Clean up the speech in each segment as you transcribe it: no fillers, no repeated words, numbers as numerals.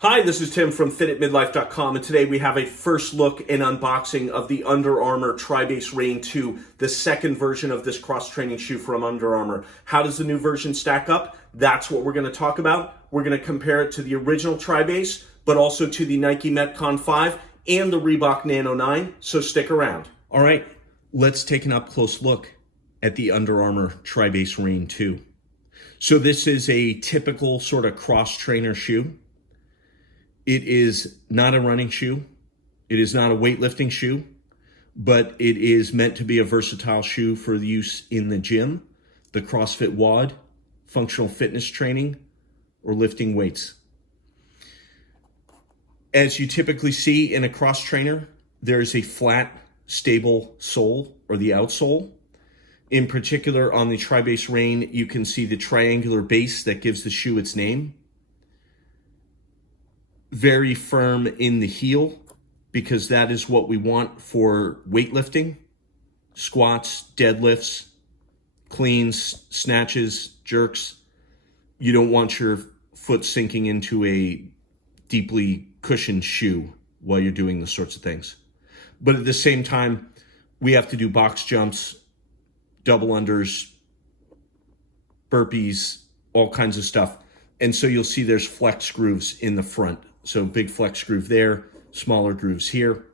Hi, this is Tim from fititmidlife.com, and today we have a first look and unboxing of the Under Armour TriBase Reign2, the second version of this cross-training shoe from Under Armour. How does the new version stack up? That's what we're going to talk about. We're going to compare it to the original TriBase, but also to the Nike Metcon 5 and the Reebok Nano 9, so stick around. All right, let's take an up-close look at the Under Armour TriBase Reign2. So this is a typical sort of cross-trainer shoe. It is not a running shoe. It is not a weightlifting shoe, but it is meant to be a versatile shoe for use in the gym, the CrossFit WOD, functional fitness training, or lifting weights. As you typically see in a cross trainer, there's a flat, stable sole, or the outsole. In particular, on the TriBase Reign, you can see the triangular base that gives the shoe its name. Very firm in the heel, because that is what we want for weightlifting, squats, deadlifts, cleans, snatches, jerks. You don't want your foot sinking into a deeply cushioned shoe while you're doing those sorts of things. But at the same time, we have to do box jumps, double unders, burpees, all kinds of stuff. And so you'll see there's flex grooves in the front. So big flex groove there, smaller grooves here.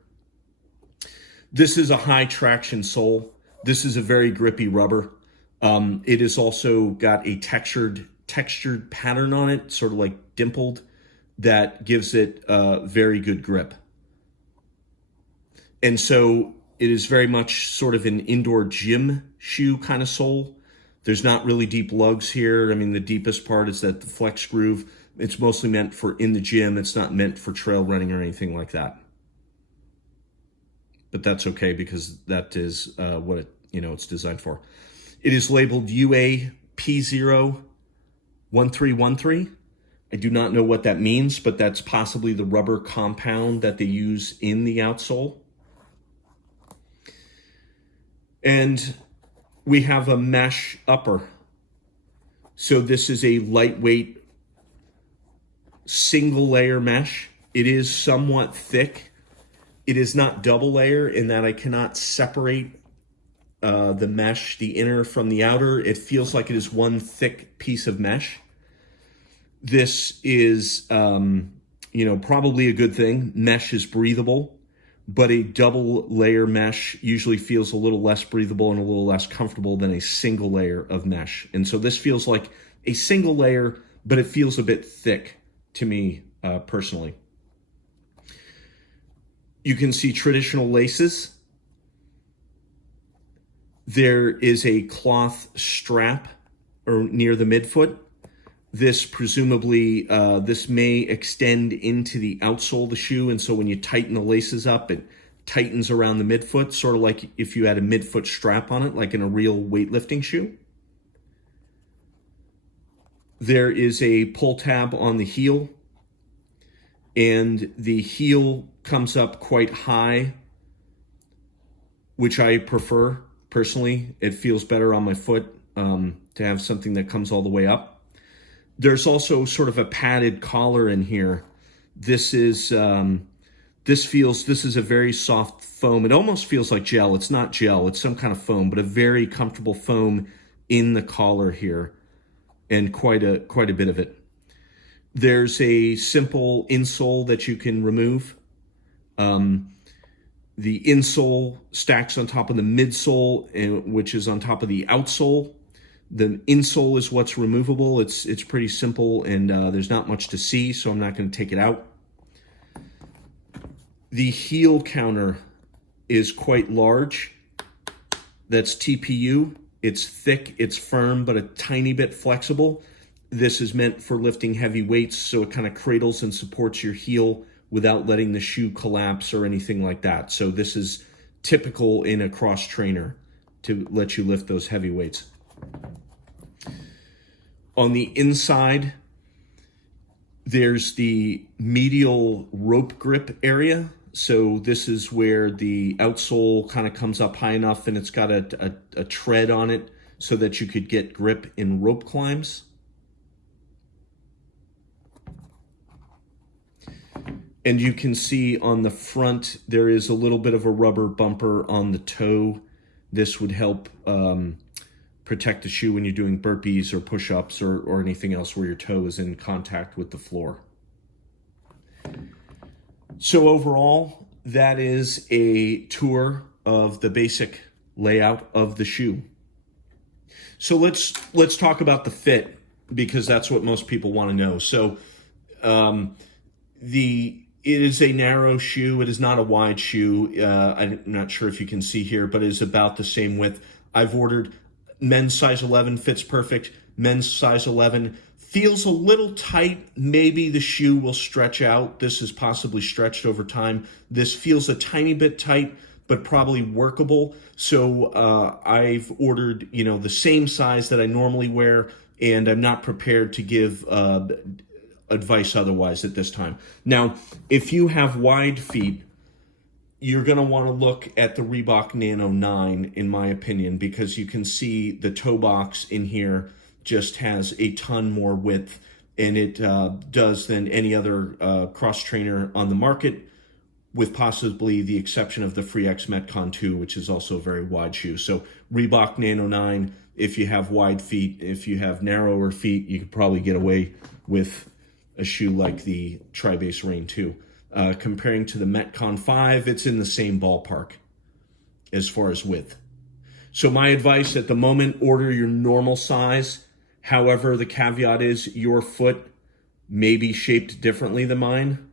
This is a high traction sole. This is a very grippy rubber. It has also got a textured pattern on it, sort of like dimpled, that gives it a very good grip. And so it is very much sort of an indoor gym shoe kind of sole. There's not really deep lugs here. I mean, the deepest part is that the flex groove. It's mostly meant for in the gym. It's not meant for trail running or anything like that. But that's okay, because that is what it's designed for. It is labeled UA P01313. I do not know what that means, but that's possibly the rubber compound that they use in the outsole. And we have a mesh upper. So this is a lightweight single layer mesh. It is somewhat thick. It is not double layer in that I cannot separate the mesh, the inner from the outer. It feels like it is one thick piece of mesh. This is, probably a good thing. Mesh is breathable, but a double layer mesh usually feels a little less breathable and a little less comfortable than a single layer of mesh. And so this feels like a single layer, but it feels a bit thick to me personally. You can see traditional laces. There is a cloth strap near the midfoot. This presumably, this may extend into the outsole of the shoe, and so when you tighten the laces up, it tightens around the midfoot, sort of like if you had a midfoot strap on it, like in a real weightlifting shoe. There is a pull tab on the heel, and the heel comes up quite high, which I prefer personally. It feels better on my foot to have something that comes all the way up. There's also sort of a padded collar in here. This is a very soft foam. It almost feels like gel. It's not gel, it's some kind of foam, but a very comfortable foam in the collar here, and quite a bit of it. There's a simple insole that you can remove. The insole stacks on top of the midsole, which is on top of the outsole. The insole is what's removable. It's pretty simple, and there's not much to see, so I'm not going to take it out. The heel counter is quite large. That's TPU. It's thick, it's firm, but a tiny bit flexible. This is meant for lifting heavy weights, so it kind of cradles and supports your heel without letting the shoe collapse or anything like that. So this is typical in a cross trainer to let you lift those heavy weights. On the inside, there's the medial rope grip area. So this is where the outsole kind of comes up high enough, and it's got a tread on it so that you could get grip in rope climbs. And you can see on the front, there is a little bit of a rubber bumper on the toe. This would help protect the shoe when you're doing burpees or push-ups or anything else where your toe is in contact with the floor. So overall, that is a tour of the basic layout of the shoe. So let's talk about the fit, because that's what most people want to know. So it is a narrow shoe. It is not a wide shoe. I'm not sure if you can see here, but it is about the same width. I've ordered men's size 11, fits perfect. Men's size 11 feels a little tight. Maybe the shoe will stretch out. This is possibly stretched over time. This feels a tiny bit tight, but probably workable. So I've ordered, the same size that I normally wear, and I'm not prepared to give advice otherwise at this time. Now, if you have wide feet, you're going to want to look at the Reebok Nano 9, in my opinion, because you can see the toe box in here just has a ton more width, and it does than any other cross trainer on the market, with possibly the exception of the Free X Metcon 2, which is also a very wide shoe. So Reebok Nano 9, if you have wide feet, if you have narrower feet, you could probably get away with a shoe like the TriBase Reign2. Comparing to the Metcon 5, it's in the same ballpark as far as width. So my advice at the moment, order your normal size. However, the caveat is your foot may be shaped differently than mine,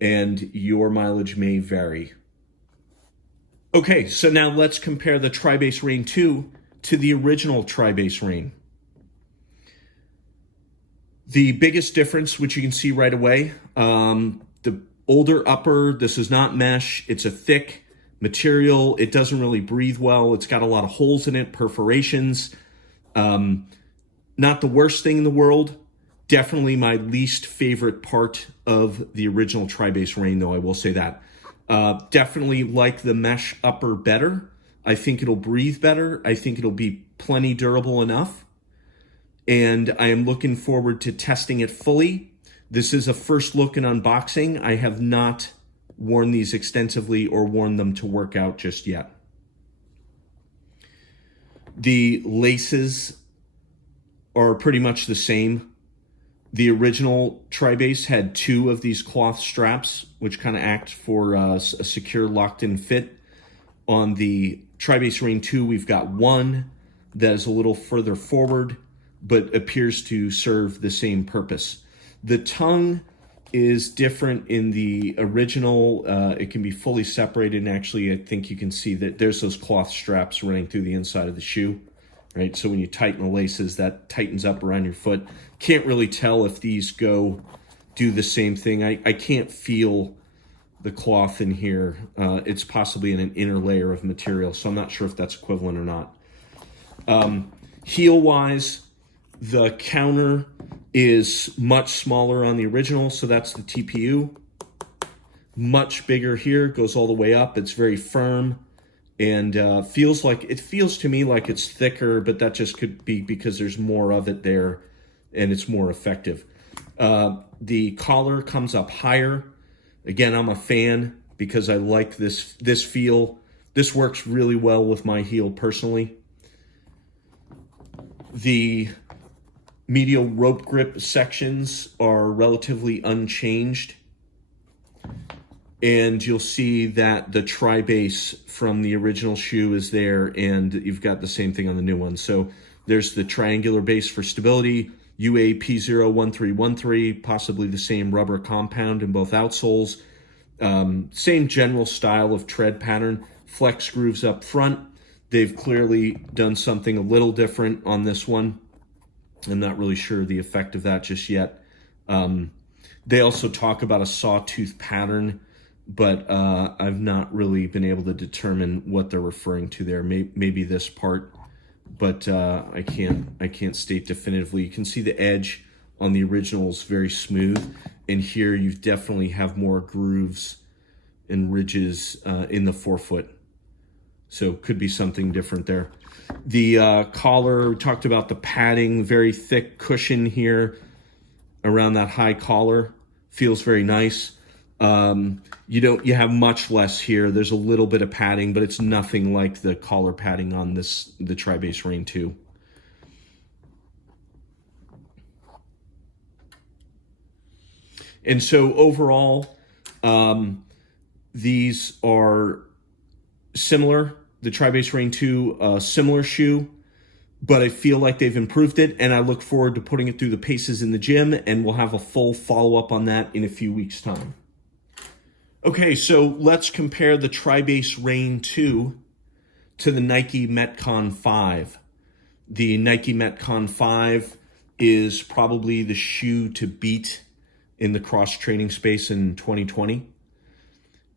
and your mileage may vary. Okay, so now let's compare the TriBase Reign2 to the original TriBase Reign. The biggest difference, which you can see right away, the older upper, this is not mesh, it's a thick material, it doesn't really breathe well, it's got a lot of holes in it, perforations. Not the worst thing in the world, definitely my least favorite part of the original TriBase Reign, though, I will say that. Definitely like the mesh upper better. I think it'll breathe better. I think it'll be plenty durable enough. And I am looking forward to testing it fully. This is a first look and unboxing. I have not worn these extensively or worn them to work out just yet. The laces are pretty much the same. The original TriBase had 2 of these cloth straps, which kind of act for a secure locked-in fit. On the TriBase Reign2, we've got 1 that is a little further forward, but appears to serve the same purpose. The tongue is different in the original. It can be fully separated, and actually I think you can see that there's those cloth straps running through the inside of the shoe, right? So when you tighten the laces, that tightens up around your foot. Can't really tell if these do the same thing. I can't feel the cloth in here. It's possibly in an inner layer of material, so I'm not sure if that's equivalent or not. Heel-wise, the counter is much smaller on the original, so that's the TPU. Much bigger here, goes all the way up. It's very firm, and feels to me like it's thicker, but that just could be because there's more of it there, and it's more effective. The collar comes up higher. Again, I'm a fan because I like this feel. This works really well with my heel personally. The medial rope grip sections are relatively unchanged. And you'll see that the TriBase from the original shoe is there, and you've got the same thing on the new one. So there's the triangular base for stability, UA P01313, possibly the same rubber compound in both outsoles. Same general style of tread pattern, flex grooves up front. They've clearly done something a little different on this one. I'm not really sure the effect of that just yet. They also talk about a sawtooth pattern, but I've not really been able to determine what they're referring to there. Maybe this part, but I can't state definitively. You can see the edge on the original is very smooth, and here you definitely have more grooves and ridges in the forefoot. So could be something different there. The collar, we talked about the padding, very thick cushion here around that high collar. Feels very nice. You have much less here. There's a little bit of padding, but it's nothing like the collar padding on the TriBase Reign2. And so overall, these are similar. The TriBase Reign2, similar shoe, but I feel like they've improved it, and I look forward to putting it through the paces in the gym, and we'll have a full follow-up on that in a few weeks' time. Okay, so let's compare the TriBase Reign2 to the Nike Metcon 5. The Nike Metcon 5 is probably the shoe to beat in the cross-training space in 2020.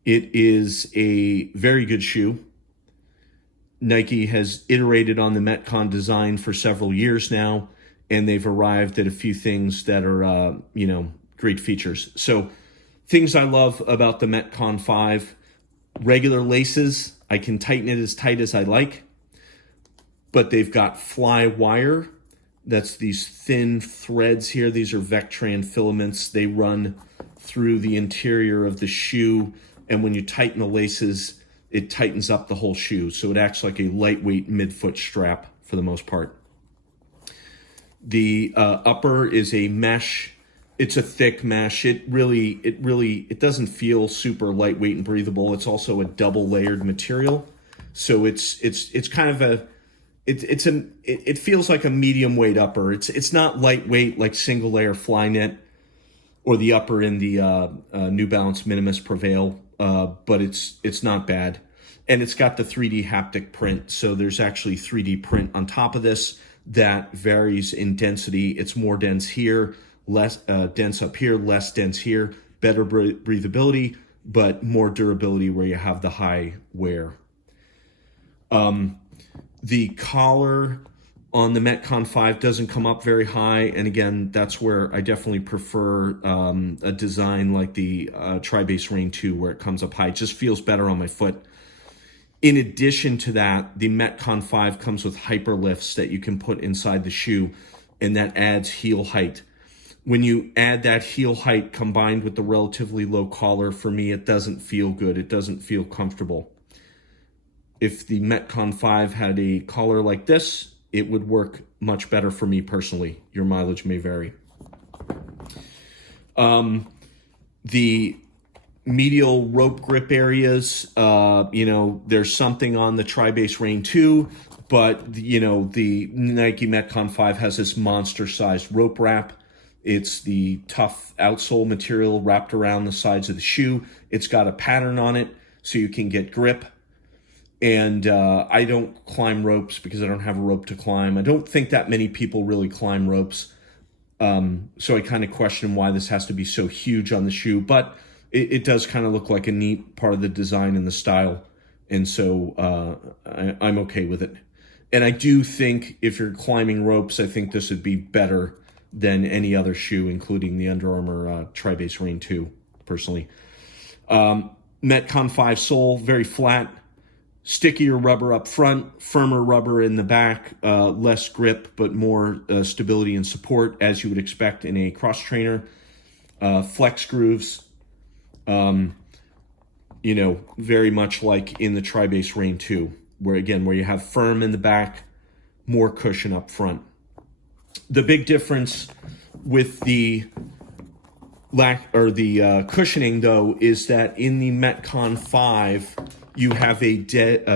It is a very good shoe. Nike has iterated on the Metcon design for several years now, and they've arrived at a few things that are, great features. So things I love about the Metcon 5, regular laces. I can tighten it as tight as I like, but they've got fly wire. That's these thin threads here. These are Vectran filaments. They run through the interior of the shoe, and when you tighten the laces, it tightens up the whole shoe. So it acts like a lightweight midfoot strap for the most part. The upper is a mesh. It's a thick mesh. It doesn't feel super lightweight and breathable. It's also a double layered material. So it's kind of it feels like a medium weight upper. It's not lightweight like single layer Flyknit or the upper in the New Balance Minimus Prevail, but it's not bad. And it's got the 3D haptic print. So there's actually 3D print on top of this that varies in density. It's more dense here, less dense up here, less dense here, better breathability, but more durability where you have the high wear. The collar on the Metcon 5 doesn't come up very high. And again, that's where I definitely prefer a design like the TriBase Reign2 where it comes up high. It just feels better on my foot. In addition to that, the Metcon 5 comes with hyper lifts that you can put inside the shoe, and that adds heel height. When you add that heel height combined with the relatively low collar, for me, it doesn't feel good. It doesn't feel comfortable. If the Metcon 5 had a collar like this, it would work much better for me personally. Your mileage may vary. The medial rope grip areas, there's something on the TriBase Reign2, but the Nike Metcon 5 has this monster-sized rope wrap. It's the tough outsole material wrapped around the sides of the shoe. It's got a pattern on it so you can get grip. And I don't climb ropes because I don't have a rope to climb. I don't think that many people really climb ropes. So I kind of question why this has to be so huge on the shoe, but it does kind of look like a neat part of the design and the style. And so I'm okay with it. And I do think if you're climbing ropes, I think this would be better than any other shoe, including the Under Armour TriBase Reign2, personally. Metcon 5 sole, very flat. Stickier rubber up front, firmer rubber in the back, less grip, but more stability and support, as you would expect in a cross trainer. Flex grooves, very much like in the TriBase Reign2, where you have firm in the back, more cushion up front. The big difference with the cushioning, though, is that in the Metcon 5, you have a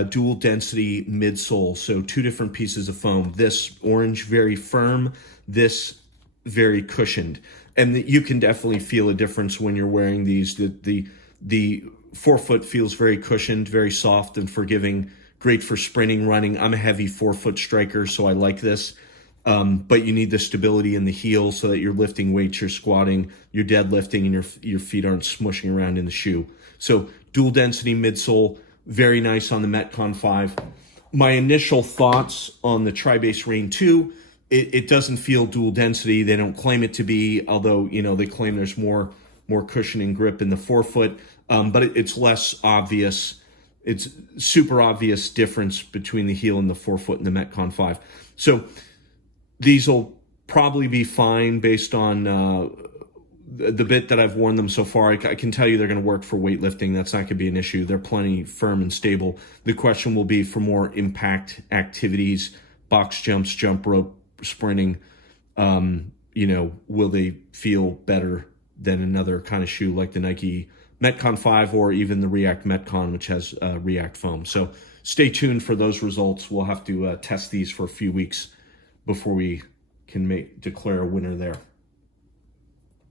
dual density midsole, so two different pieces of foam. This orange, very firm, this very cushioned. And you can definitely feel a difference when you're wearing these. The forefoot feels very cushioned, very soft and forgiving, great for sprinting, running. I'm a heavy forefoot striker, so I like this. But you need the stability in the heel so that you're lifting weights, you're squatting, you're deadlifting, and your feet aren't smushing around in the shoe. So dual density midsole, very nice on the Metcon 5. My initial thoughts on the TriBase Reign2, it doesn't feel dual density. They don't claim it to be, although they claim there's more cushion and grip in the forefoot, but it's less obvious. It's super obvious difference between the heel and the forefoot in the Metcon 5. So these will probably be fine based on the bit that I've worn them so far, I can tell you they're going to work for weightlifting. That's not going to be an issue. They're plenty firm and stable. The question will be for more impact activities, box jumps, jump rope, sprinting. Will they feel better than another kind of shoe like the Nike Metcon 5 or even the Reebok Metcon, which has React foam. So stay tuned for those results. We'll have to test these for a few weeks before we can declare a winner there.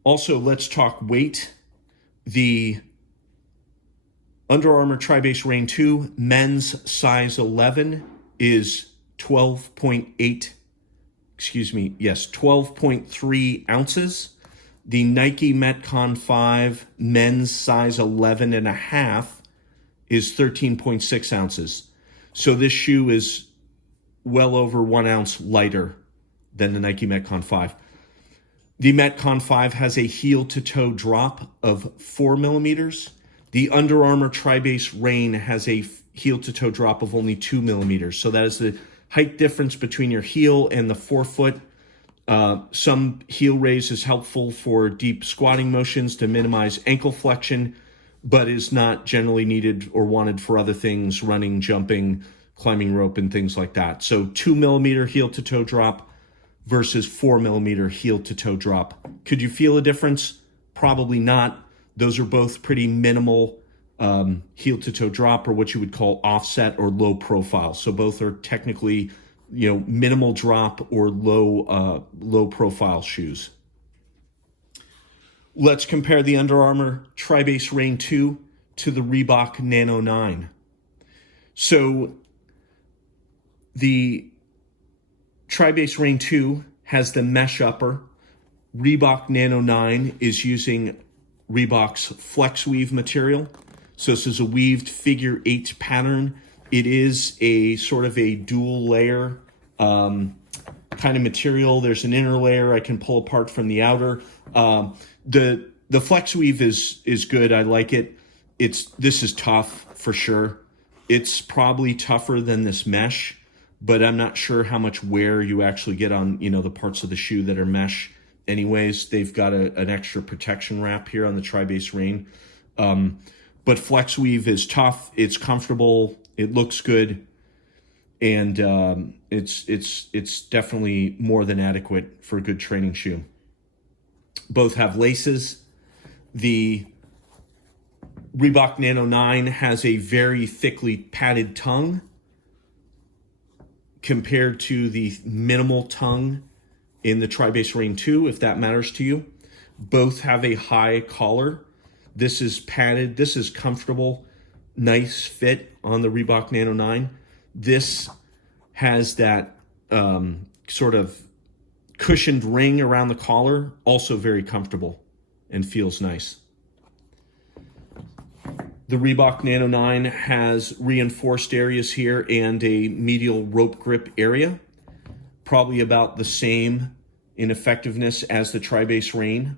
Also, let's talk weight. The Under Armour TriBase Reign 2 men's size 11 is 12.3 ounces. The Nike Metcon 5 men's size 11 and a half is 13.6 ounces. So this shoe is well over 1 ounce lighter than the Nike Metcon 5. The Metcon 5 has a heel-to-toe drop of 4 millimeters. The Under Armour TriBase Reign has a heel-to-toe drop of only 2 millimeters. So that is the height difference between your heel and the forefoot. Some heel raise is helpful for deep squatting motions to minimize ankle flexion, but is not generally needed or wanted for other things, running, jumping, climbing rope, and things like that. So 2 millimeter heel-to-toe drop versus 4 millimeter heel-to-toe drop. Could you feel a difference? Probably not. Those are both pretty minimal heel-to-toe drop, or what you would call offset or low profile. So both are technically, minimal drop or low profile shoes. Let's compare the Under Armour TriBase Reign 2 to the Reebok Nano 9. So the TriBase Reign 2 has the mesh upper. Reebok Nano 9 is using Reebok's flex weave material. So this is a weaved figure 8 pattern. It is a sort of a dual layer kind of material. There's an inner layer I can pull apart from the outer. The flex weave is good. I like it. This is tough for sure. It's probably tougher than this mesh, but I'm not sure how much wear you actually get on, the parts of the shoe that are mesh. Anyways, they've got an extra protection wrap here on the TriBase Reign. But flex weave is tough. It's comfortable. It looks good. And it's definitely more than adequate for a good training shoe. Both have laces. The Reebok Nano 9 has a very thickly padded tongue compared to the minimal tongue in the TriBase Reign 2, if that matters to you. Both have a high collar. This is padded. This is comfortable, nice fit on the Reebok Nano 9. This has that sort of cushioned ring around the collar, also very comfortable and feels nice. The Reebok Nano 9 has reinforced areas here and a medial rope grip area, probably about the same in effectiveness as the TriBase Reign.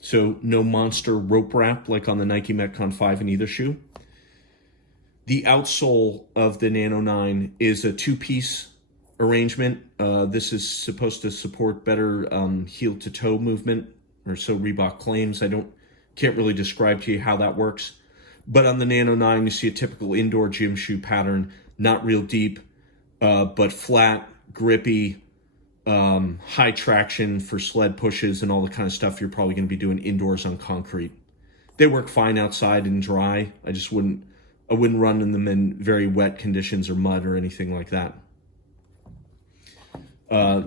So no monster rope wrap like on the Nike Metcon 5 in either shoe. The outsole of the Nano 9 is a two-piece arrangement. This is supposed to support better heel-to-toe movement, or so Reebok claims. Can't really describe to you how that works. But on the Nano 9, you see a typical indoor gym shoe pattern, not real deep, but flat, grippy, high traction for sled pushes and all the kind of stuff you're probably going to be doing indoors on concrete. They work fine outside and dry. I wouldn't run in them in very wet conditions or mud or anything like that.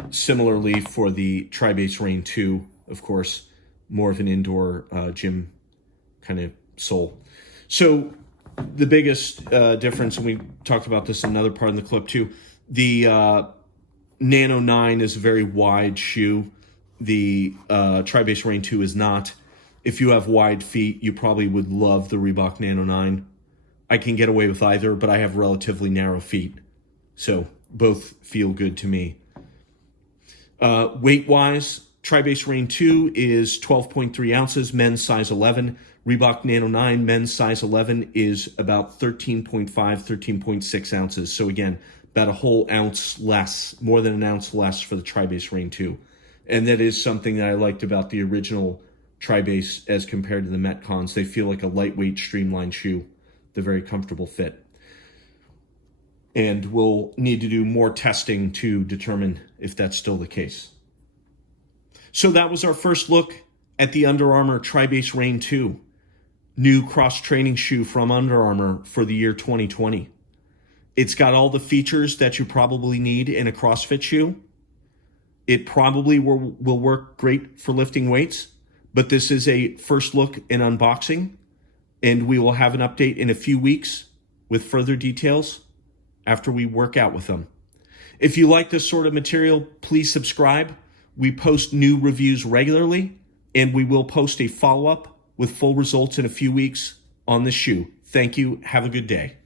Similarly for the TriBase Reign 2, of course, more of an indoor gym kind of sole. So the biggest difference, and we talked about this in another part of the clip too, the Nano 9 is a very wide shoe. The TriBase Reign 2 is not. If you have wide feet, you probably would love the Reebok Nano 9. I can get away with either, but I have relatively narrow feet, so both feel good to me. Weight-wise, TriBase Reign 2 is 12.3 ounces, men's size 11. Reebok Nano 9, men's size 11, is about 13.5, 13.6 ounces. So again, about a whole ounce less, more than an ounce less for the TriBase Reign 2. And that is something that I liked about the original TriBase as compared to the Metcons. They feel like a lightweight, streamlined shoe. They're very comfortable fit. And we'll need to do more testing to determine if that's still the case. So that was our first look at the Under Armour TriBase Reign 2, new cross-training shoe from Under Armour for the year 2020. It's got all the features that you probably need in a CrossFit shoe. It probably will work great for lifting weights, but this is a first look and unboxing, and we will have an update in a few weeks with further details after we work out with them. If you like this sort of material, please subscribe. We post new reviews regularly, and we will post a follow-up with full results in a few weeks on this shoe. Thank you. Have a good day.